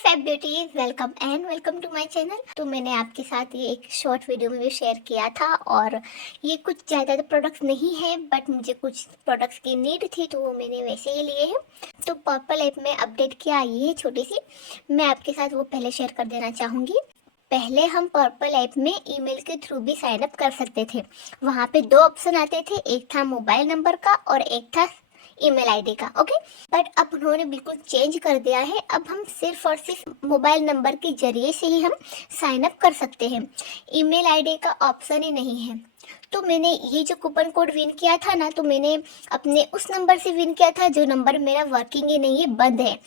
Fab beauty, welcome and welcome to my channel. तो मैंने आपके साथ ये एक शॉर्ट वीडियो में भी शेयर किया था और ये कुछ ज़्यादा प्रोडक्ट्स नहीं है बट मुझे कुछ प्रोडक्ट्स की नीड थी तो वो मैंने वैसे ही लिए हैं। तो पर्पल ऐप में अपडेट क्या आई है छोटी सी, मैं आपके साथ वो पहले शेयर कर देना चाहूँगी। पहले हम पर्पल ऐप में ईमेल के थ्रू भी साइन अप कर सकते थे। वहाँ पे दो ऑप्शन आते थे, एक था मोबाइल नंबर का और एक था ईमेल आईडी का। ओके, बट अब उन्होंने बिल्कुल चेंज कर दिया है। अब हम सिर्फ और सिर्फ मोबाइल नंबर के जरिए से ही हम साइन अप कर सकते हैं, ईमेल आईडी का ऑप्शन ही नहीं है। तो मैंने ये जो कूपन कोड विन किया था ना, तो मैंने अपने उस नंबर से विन किया था जो नंबर मेरा वर्किंग ही नहीं है, बंद है,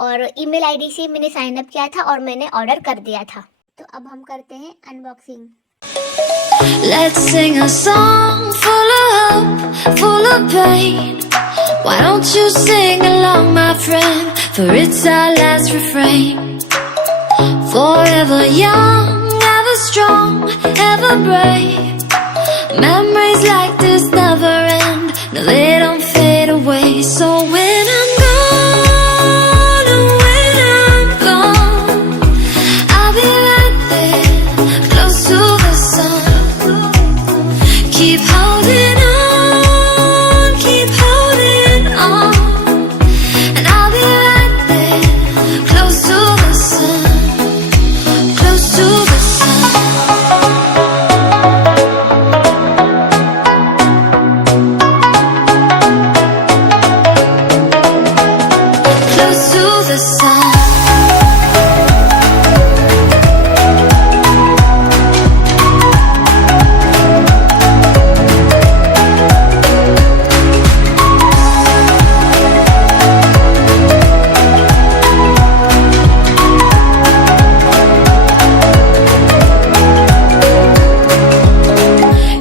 और ईमेल आईडी से मैंने साइन अप किया था और मैंने ऑर्डर कर दिया था। तो अब हम करते हैं unboxing. Let's sing a song full of hope, full of pain. Why don't you sing along, my friend? For it's our last refrain. Forever young, ever strong, ever brave. Memories like this never end. No, they don't fade away. So when I'm gone, oh, when I'm gone, I'll be right there, close to the sun. Keep holding on, keep holding on, and I'll be right there, close to the sun, close to the sun. Close to the sun.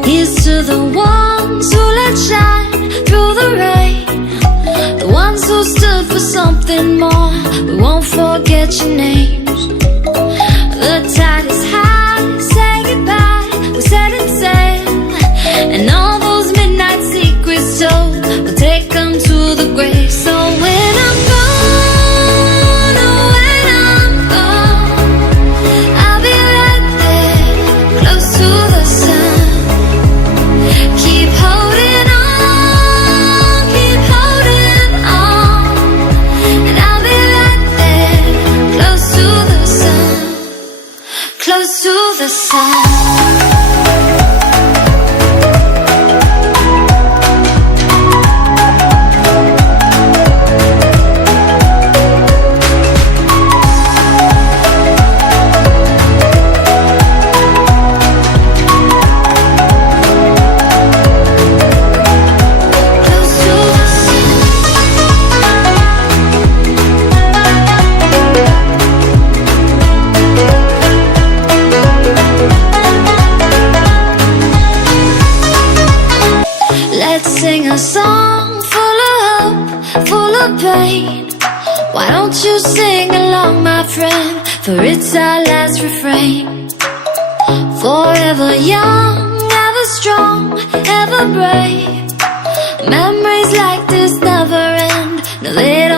Here's to the ones who let shine through the rain, the ones who stood for something more. We won't forget your names. The tide is high, say goodbye, we set and sail, and all those midnight secrets told, we'll take them to the grave. So when I'm gone, oh, when I'm gone, I'll be right there, close to the sun. Keep holding on, keep holding on, and I'll be right there, close to the sun, close to the sun. Close to the sun. Let's sing a song full of hope, full of pain. Why don't you sing along, my friend? For it's our last refrain. Forever young, ever strong, ever brave. Memories like this never end. No, they